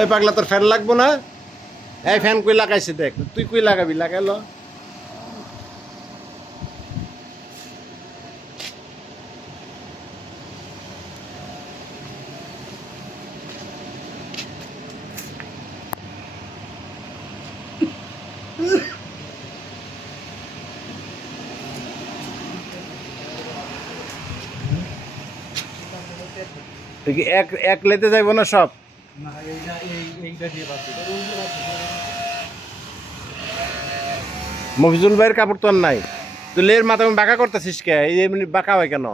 এই পাগলা তোর ফ্যান লাগবো না? এই ফ্যান কই লাগাইছে দেখ, তুই কই লাগাবি লাগাইলো। তুই কি এক এক লেতে যাইবো না সব? মফিজুল ভাইয়ের কাপড় তো আর নাই, তুই লের মাথা বাঁকা করতেছিস কে? এই এমনি বাঁকা হয় কেন?